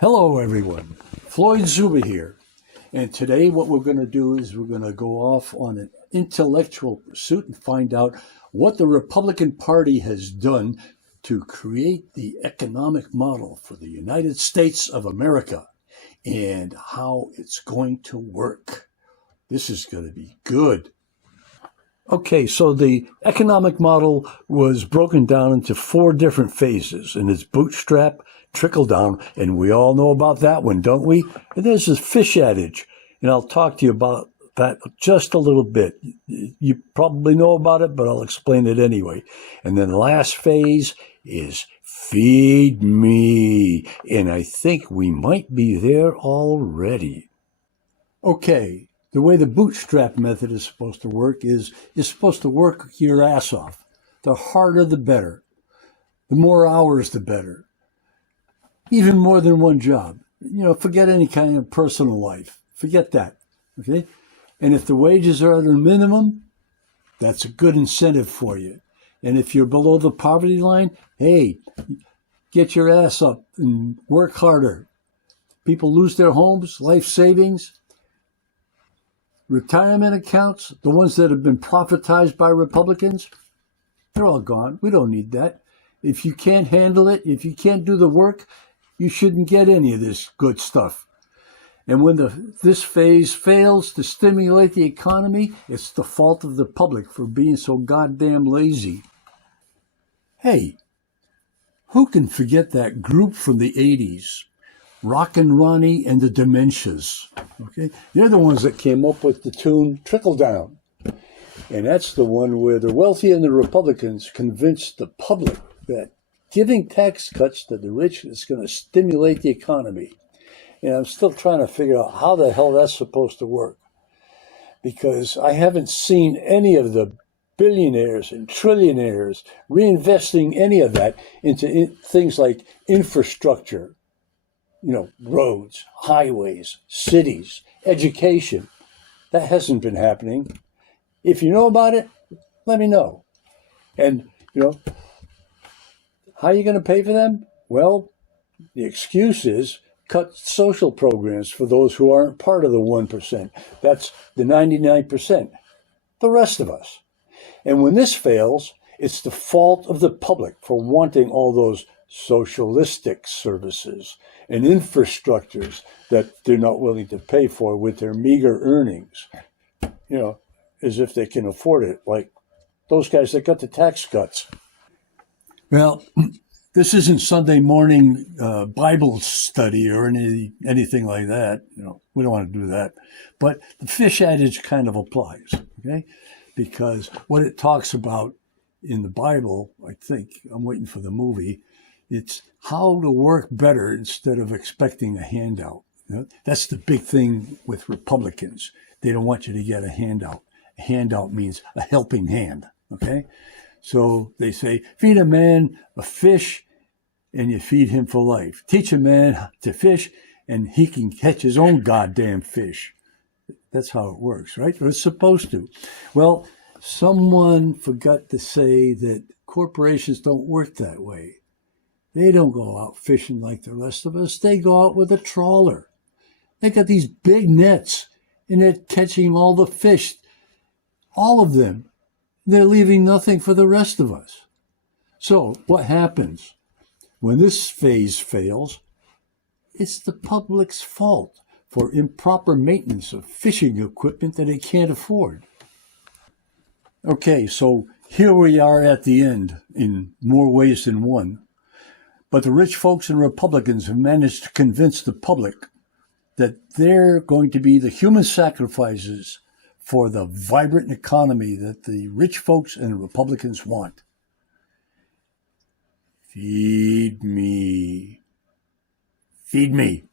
Hello everyone, Floyd Zuber here, and today what we're going to do is we're going to go off on an intellectual pursuit and find out what the Republican Party has done to create the economic model for the United States of America and how it's going to work. This is going to be good. Okay, so the economic model was broken down into four different phases, and it's bootstrap, trickle down, and we all know about that one, don't we? And there's this fish adage, and I'll talk to you about that just a little bit. You probably know about it, but I'll explain it anyway. And then the last phase is feed me, and I think we might be there already. Okay. The way the bootstrap method is supposed to work is you're supposed to work your ass off. The harder, the better. The more hours, the better. Even more than one job. Forget any kind of personal life. Forget that, okay? And if the wages are at a minimum, that's a good incentive for you. And if you're below the poverty line, hey, get your ass up and work harder. People lose their homes, life savings, retirement accounts, the ones that have been privatized by Republicans, they're all gone. We don't need that. If you can't handle it, if you can't do the work, you shouldn't get any of this good stuff. And when this phase fails to stimulate the economy, it's the fault of the public for being so goddamn lazy. Hey, who can forget that group from the 80s? Rockin' Ronnie and the Dementias. Okay, they're the ones that came up with the tune Trickle Down. And that's the one where the wealthy and the Republicans convinced the public that giving tax cuts to the rich is going to stimulate the economy. And I'm still trying to figure out how the hell that's supposed to work. Because I haven't seen any of the billionaires and trillionaires reinvesting any of that into things like infrastructure. Roads, highways, cities, education. That hasn't been happening. If you know about it, let me know. And, how are you going to pay for them? Well, the excuse is cut social programs for those who aren't part of the 1%. That's the 99%, the rest of us. And when this fails, it's the fault of the public for wanting all those socialistic services and infrastructures that they're not willing to pay for with their meager earnings, as if they can afford it, like those guys that got the tax cuts. Well, this isn't Sunday morning Bible study or anything like that. We don't want to do that. But the fish adage kind of applies, okay? Because what it talks about in the Bible, I think, I'm waiting for the movie, it's how to work better instead of expecting a handout. That's the big thing with Republicans. They don't want you to get a handout. A handout means a helping hand, okay? So they say, feed a man a fish and you feed him for life. Teach a man to fish and he can catch his own goddamn fish. That's how it works, right? Or it's supposed to. Well, someone forgot to say that corporations don't work that way. They don't go out fishing like the rest of us. They go out with a trawler. They got these big nets, and they're catching all the fish, all of them. They're leaving nothing for the rest of us. So what happens? When this phase fails, it's the public's fault for improper maintenance of fishing equipment that they can't afford. Okay, so here we are at the end in more ways than one. But the rich folks and Republicans have managed to convince the public that they're going to be the human sacrifices for the vibrant economy that the rich folks and Republicans want. Feed me. Feed me.